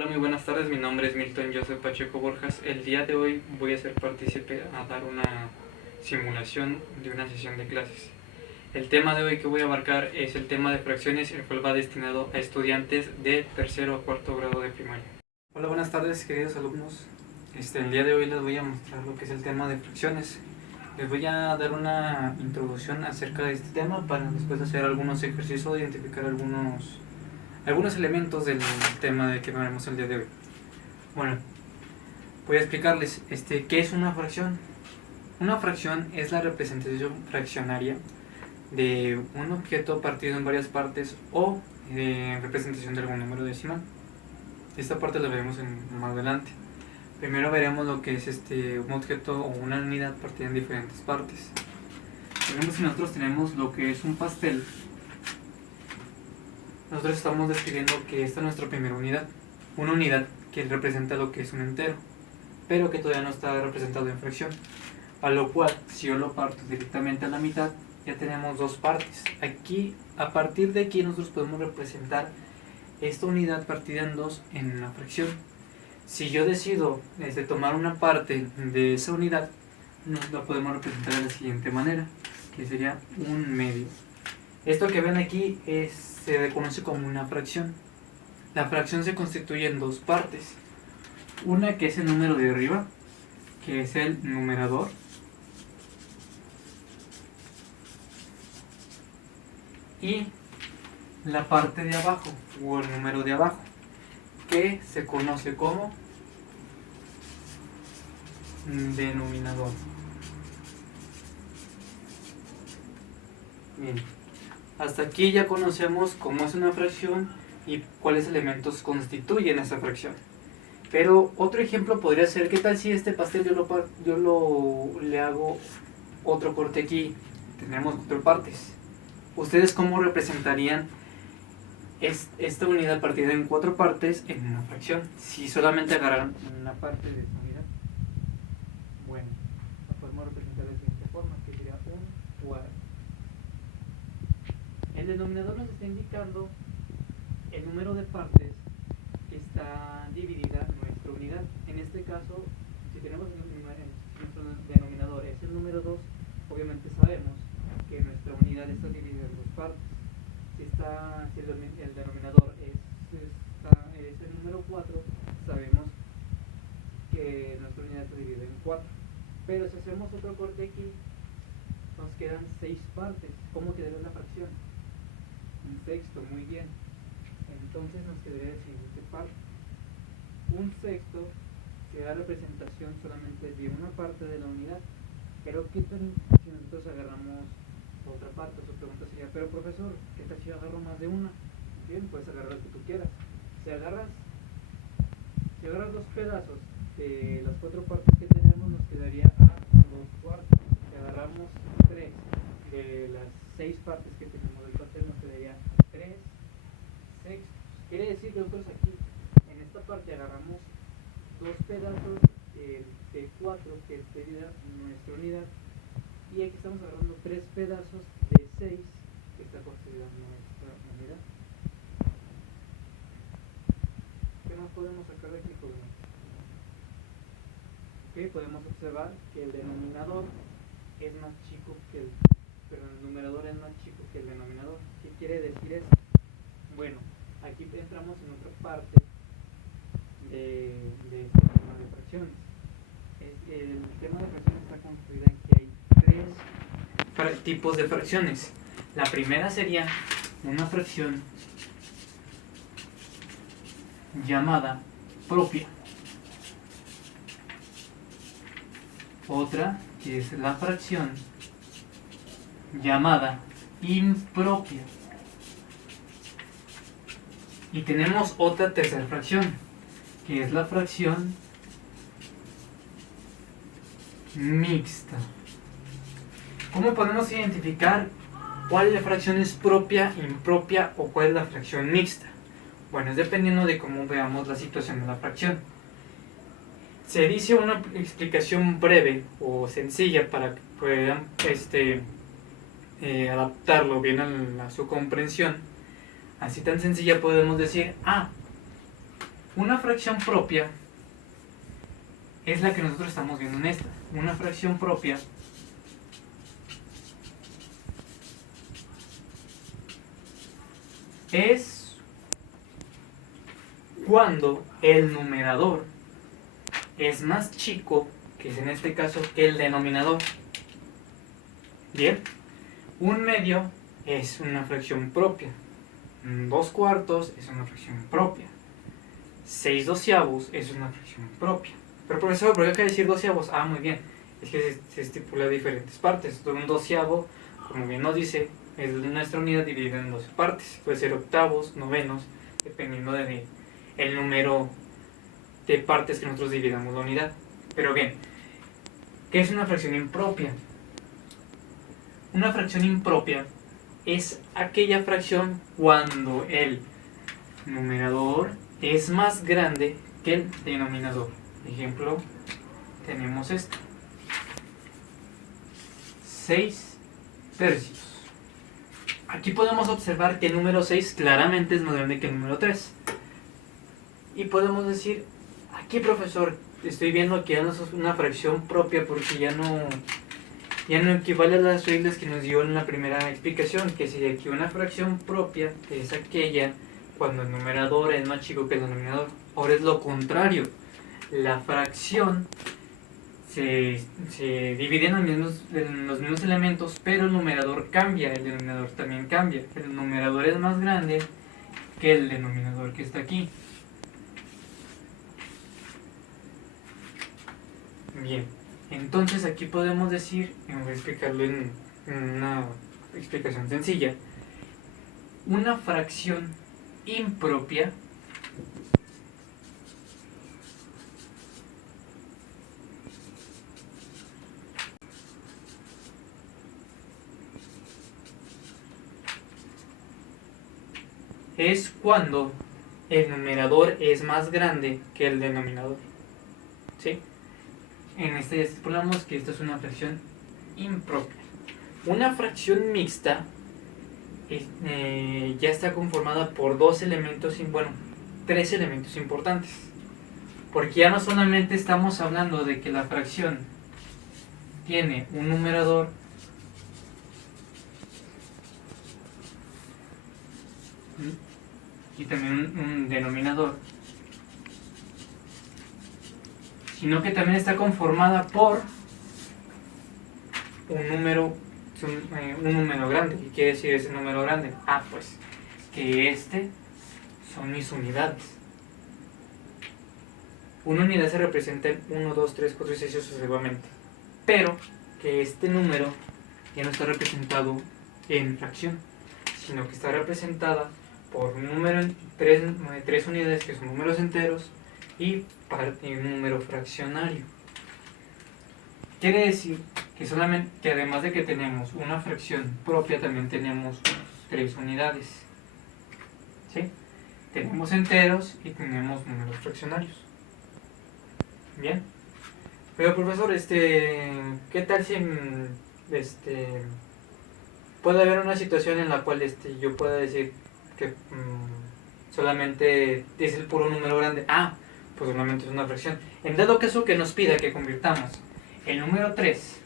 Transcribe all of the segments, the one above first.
Hola, muy buenas tardes, mi nombre es Milton Joseph Pacheco Borjas. El día de hoy voy a ser partícipe a dar una simulación de una sesión de clases. El tema de hoy que voy a abarcar es el tema de fracciones, el cual va destinado a estudiantes de tercero o cuarto grado de primaria. Hola, buenas tardes, queridos alumnos. El día de hoy les voy a mostrar lo que es el tema de fracciones. Les voy a dar una introducción acerca de este tema para después hacer algunos ejercicios de identificar algunos elementos del tema de que veremos el día de hoy. Bueno, voy a explicarles qué es una fracción. Una fracción es la representación fraccionaria de un objeto partido en varias partes o representación de algún número decimal. Esta parte la veremos más adelante. Primero veremos lo que es un objeto o una unidad partida en diferentes partes. Por si nosotros tenemos lo que es un pastel, nosotros estamos describiendo que esta es nuestra primera unidad. Una unidad que representa lo que es un entero, pero que todavía no está representado en fracción. A lo cual, si yo lo parto directamente a la mitad, ya tenemos dos partes. Aquí, a partir de aquí, nosotros podemos representar esta unidad partida en dos en una fracción. Si yo decido tomar una parte de esa unidad, nos la podemos representar de la siguiente manera, que sería un medio. Esto que ven aquí se conoce como una fracción. La fracción se constituye en dos partes. Una que es el número de arriba, que es el numerador, y la parte de abajo, o el número de abajo, que se conoce como denominador. Bien, hasta aquí ya conocemos cómo es una fracción y cuáles elementos constituyen esa fracción. Pero otro ejemplo podría ser, ¿qué tal si este pastel le hago otro corte aquí? Tenemos cuatro partes. ¿Ustedes cómo representarían esta unidad partida en cuatro partes en una fracción? Si solamente agarraran una parte de esta unidad. Bueno, la podemos representar de la siguiente forma, que sería un cuadro. El denominador nos está indicando el número de partes que está dividida nuestra unidad. En este caso, si tenemos nuestro denominador es el número 2, obviamente sabemos que nuestra unidad está dividida en dos partes. Si el denominador es el número 4, sabemos que nuestra unidad está dividida en 4. Pero si hacemos otro corte aquí, nos quedan 6 partes. ¿Cómo quedaría la fracción? Un sexto, muy bien. Entonces nos quedaría la siguiente parte. Un sexto será representación solamente de una parte de la unidad. Pero ¿qué tal si nosotros agarramos otra parte? Su pregunta sería, pero profesor, ¿qué tal si yo agarro más de una? Bien, puedes agarrar lo que tú quieras. Si agarras dos pedazos de las cuatro partes que tenemos, nos quedaría a 2/4. Si agarramos 3 de las 6 partes que tenemos del pastel, nos quedaría 3 sextos. Quiere decir que nosotros aquí, en esta parte, agarramos 2 pedazos de 4, que es nuestra unidad, y aquí estamos agarrando 3 pedazos de 6, que está considerando nuestra unidad. ¿Qué más podemos sacar de aquí, jóvenes? Podemos observar que el denominador es más chico que el numerador es más chico que el denominador. ¿Qué quiere decir eso? Bueno, aquí entramos en otra parte de este tema de fracciones. El tema de fracciones está construido en que hay 3 tipos de fracciones. La primera sería una fracción llamada propia. Otra que es la fracción llamada impropia. Y tenemos otra tercera fracción, que es la fracción mixta. ¿Cómo podemos identificar cuál es la fracción es propia, impropia o cuál es la fracción mixta? Bueno, es dependiendo de cómo veamos la situación de la fracción. Se dice una explicación breve o sencilla para que puedan adaptarlo bien a su comprensión. Así tan sencilla podemos decir, Una fracción propia es la que nosotros estamos viendo en esta. Una fracción propia es cuando el numerador es más chico, que es en este caso, que el denominador. Bien, un medio es una fracción propia, 2/4 es una fracción propia, 6/12 es una fracción propia. Pero profesor, ¿por qué hay que decir 12? Ah, muy bien, es que se estipula diferentes partes. Un 12, como bien nos dice, es nuestra unidad dividida en 12 partes. Puede ser octavos, novenos, dependiendo de el número de partes que nosotros dividamos la unidad. Pero bien, ¿qué es una fracción impropia? Una fracción impropia es aquella fracción cuando el numerador es más grande que el denominador. Ejemplo, tenemos esto: 6/3. Aquí podemos observar que el número 6 claramente es más grande que el número 3. Y podemos decir, aquí profesor, estoy viendo que ya no es una fracción propia porque ya no equivale a las reglas que nos dio en la primera explicación, que sería que una fracción propia es aquella cuando el numerador es más chico que el denominador. Ahora es lo contrario. La fracción se divide en los mismos elementos, pero el numerador cambia, el denominador también cambia. El numerador es más grande que el denominador que está aquí. Bien, entonces aquí podemos decir, y voy a explicarlo en una explicación sencilla, una fracción impropia es cuando el numerador es más grande que el denominador. ¿Sí? En este ya estipulamos que esto es una fracción impropia. Una fracción mixta ya está conformada por tres elementos importantes. Porque ya no solamente estamos hablando de que la fracción tiene un numerador y también un denominador, sino que también está conformada por un número grande. ¿Qué quiere decir ese número grande? Ah, pues que son mis unidades. Una unidad se representa en 1, 2, 3, 4 y 6 sucesivamente, pero que este número ya no está representado en fracción, sino que está representada por un número en tres unidades, que son números enteros, y un número fraccionario. Quiere decir que además de que tenemos una fracción propia, también tenemos tres unidades. ¿Sí? Tenemos enteros y tenemos números fraccionarios. Bien. Pero profesor, ¿qué tal si puede haber una situación en la cual yo pueda decir que solamente es el puro número grande? Ah, pues solamente es una fracción. En dado caso que nos pida que convirtamos el número 3,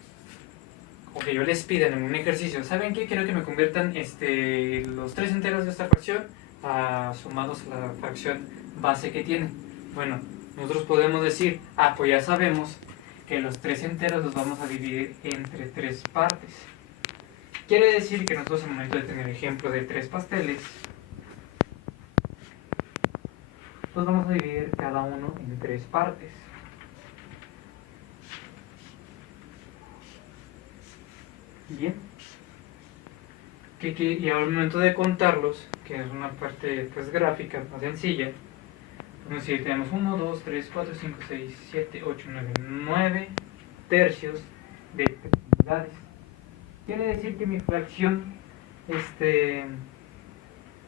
o que yo les pida en un ejercicio, ¿saben qué? Quiero que me conviertan los tres enteros de esta fracción sumados a la fracción base que tiene. Bueno, nosotros podemos decir, pues ya sabemos que los tres enteros los vamos a dividir entre tres partes. Quiere decir que nosotros, al momento de tener ejemplo de 3 pasteles, los vamos a dividir cada uno en 3 partes. Bien. Y al momento de contarlos, que es una parte pues gráfica más sencilla, vamos a decir, tenemos 1, 2, 3, 4, 5, 6, 7, 8, 9 tercios de unidades. Quiere decir que mi fracción,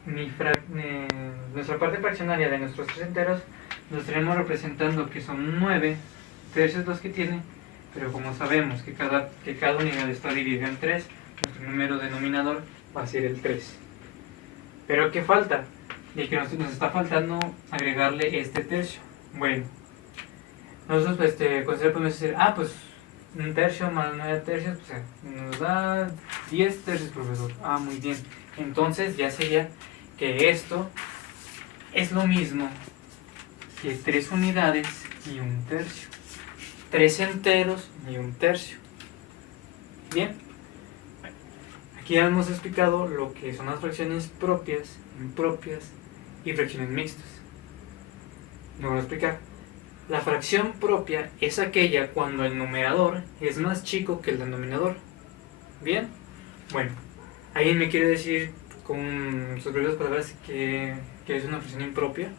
nuestra parte fraccionaria de nuestros tres enteros, los tenemos representando que son 9 tercios los que tiene, pero como sabemos que cada unidad está dividida en 3, nuestro número denominador va a ser el 3. Pero ¿qué falta? y que nos está faltando agregarle este tercio. Bueno, nosotros pues podemos decir, pues un tercio más 9 tercios, pues nos da 10 tercios, profesor. Muy bien. Entonces ya sería que esto es lo mismo que 3 unidades y un tercio. 3 enteros y un tercio. Bien. Aquí ya hemos explicado lo que son las fracciones propias, impropias y fracciones mixtas. Lo voy a explicar. La fracción propia es aquella cuando el numerador es más chico que el denominador. ¿Bien? Bueno, ¿alguien me quiere decir con sus propias palabras que es una fracción impropia?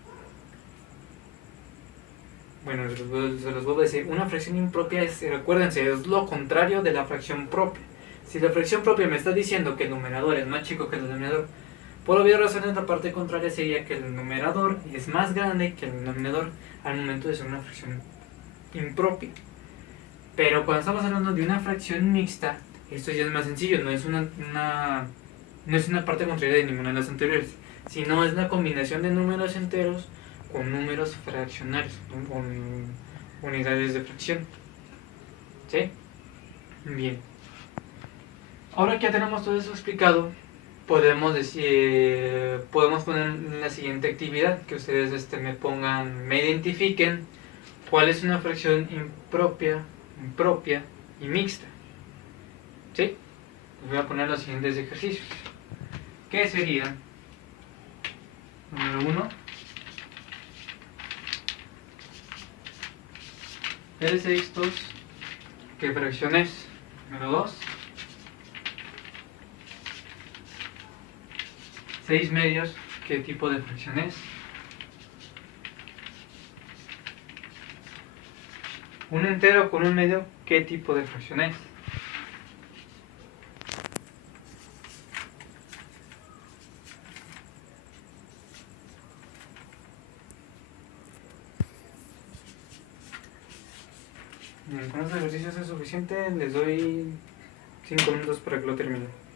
Bueno, se los vuelvo a decir. Una fracción impropia es, recuérdense, es lo contrario de la fracción propia. Si la fracción propia me está diciendo que el numerador es más chico que el denominador, por obvias razones la parte contraria sería que el numerador es más grande que el denominador al momento de ser una fracción impropia. Pero cuando estamos hablando de una fracción mixta, esto ya es más sencillo, no es una parte contraria de ninguna de las anteriores, sino es la combinación de números enteros con números fraccionarios, con unidades de fracción. ¿Sí? Bien. Ahora que ya tenemos todo eso explicado, podemos poner la siguiente actividad, que ustedes me identifiquen cuál es una fracción impropia y mixta. ¿Sí? Les voy a poner los siguientes ejercicios. ¿Qué sería? Número 1. ¿L sextos qué fracción es? Número 2. 6 medios, ¿qué tipo de fracción es? Un entero con un medio, ¿qué tipo de fracción es? Bien, con estos ejercicios es suficiente, les doy 5 minutos para que lo terminen.